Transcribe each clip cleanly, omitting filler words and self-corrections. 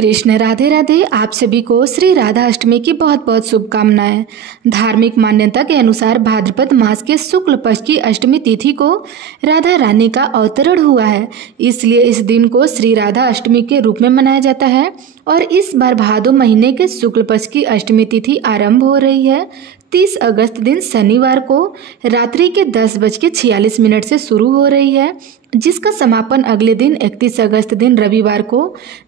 कृष्ण, राधे राधे। आप सभी को श्री राधा अष्टमी की बहुत बहुत शुभकामनाएं। धार्मिक मान्यता के अनुसार भाद्रपद मास के शुक्ल पक्ष की अष्टमी तिथि को राधा रानी का अवतरण हुआ है, इसलिए इस दिन को श्री राधा अष्टमी के रूप में मनाया जाता है। और इस बार भादो महीने के शुक्ल पक्ष की अष्टमी तिथि आरंभ हो रही है 30 अगस्त दिन शनिवार को रात्रि के 10:46 से शुरू हो रही है, जिसका समापन अगले दिन 31 अगस्त दिन रविवार को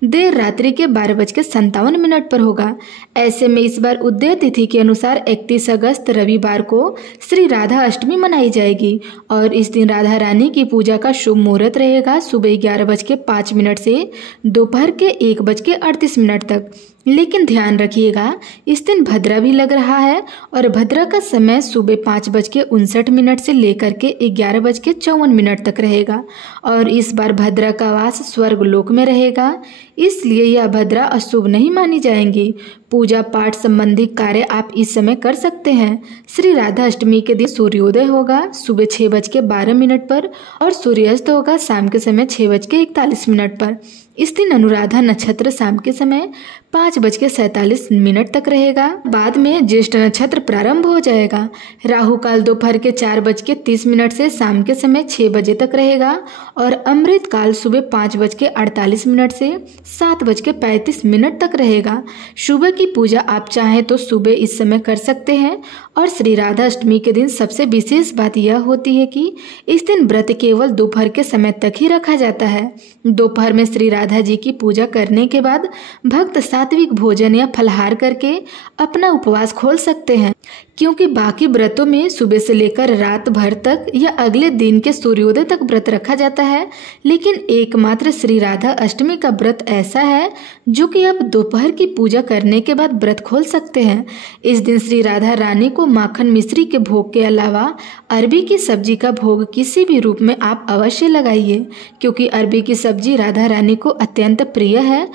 देर रात्रि के 12:57 पर होगा। ऐसे में इस बार उदय तिथि के अनुसार 31 अगस्त रविवार को श्री राधा अष्टमी मनाई जाएगी और इस दिन राधा रानी की पूजा का शुभ मुहूर्त रहेगा सुबह 11:05 से दोपहर के 1:38 तक। लेकिन ध्यान रखिएगा, इस दिन भद्रा भी लग रहा है और भद्रा का समय सुबह 5:59 से लेकर के 11:54 तक रहेगा और इस बार भद्रा का वास स्वर्ग लोक में रहेगा, इसलिए यह भद्रा अशुभ नहीं मानी जाएंगी। पूजा पाठ संबंधी कार्य आप इस समय कर सकते हैं। श्री राधा अष्टमी के दिन सूर्योदय होगा सुबह 6:12 पर और सूर्यास्त होगा शाम के समय 6:41 पर। इस दिन अनुराधा नक्षत्र शाम के समय 5:47 तक रहेगा। बाद में ज्येष्ठ नक्षत्र प्रारंभ हो जाएगा। राहु काल दोपहर के 4:30 से शाम के समय 6 बजे तक रहेगा और अमृत काल सुबह 5:48 से 7:35 तक रहेगा। सुबह की पूजा आप चाहें तो सुबह इस समय कर सकते हैं और श्री राधा अष्टमी के दिन सबसे विशेष बात यह होती है कि इस दिन व्रत केवल दोपहर के समय तक ही रखा जाता है। दोपहर में श्री राधा जी की पूजा करने के बाद भक्त सात्विक भोजन या फलाहार करके अपना उपवास खोल सकते हैं, क्योंकि बाकी व्रतों में सुबह से लेकर रात भर तक या अगले दिन के सूर्योदय तक व्रत रखा जाता है, लेकिन एकमात्र श्री राधा अष्टमी का व्रत ऐसा है जो कि आप दोपहर की पूजा करने के बाद व्रत खोल सकते हैं। इस दिन श्री राधा रानी को माखन मिश्री के भोग के अलावा अरबी की सब्जी का भोग किसी भी रूप में आप अवश्य लगाइए, क्योंकि अरबी की सब्जी राधा रानी को अत्यंत प्रिय है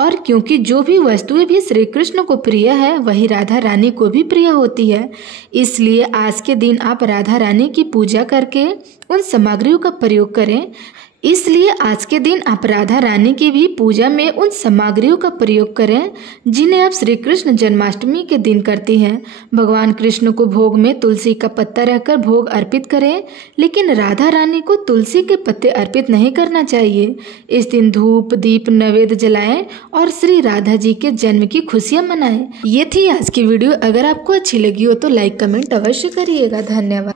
और क्योंकि जो भी वस्तुएं भी श्री कृष्ण को प्रिय है वही राधा रानी को भी प्रिय होती है, इसलिए आज के दिन आप राधा रानी की पूजा करके उन सामग्रियों का प्रयोग करें। इसलिए आज के दिन आप राधा रानी की भी पूजा में उन सामग्रियों का प्रयोग करें जिन्हें आप श्री कृष्ण जन्माष्टमी के दिन करती हैं। भगवान कृष्ण को भोग में तुलसी का पत्ता रखकर भोग अर्पित करें, लेकिन राधा रानी को तुलसी के पत्ते अर्पित नहीं करना चाहिए। इस दिन धूप दीप नैवेद्य जलाएं और श्री राधा जी के जन्म की खुशियाँ मनाएं। ये थी आज की वीडियो। अगर आपको अच्छी लगी हो तो लाइक कमेंट अवश्य करिएगा। धन्यवाद।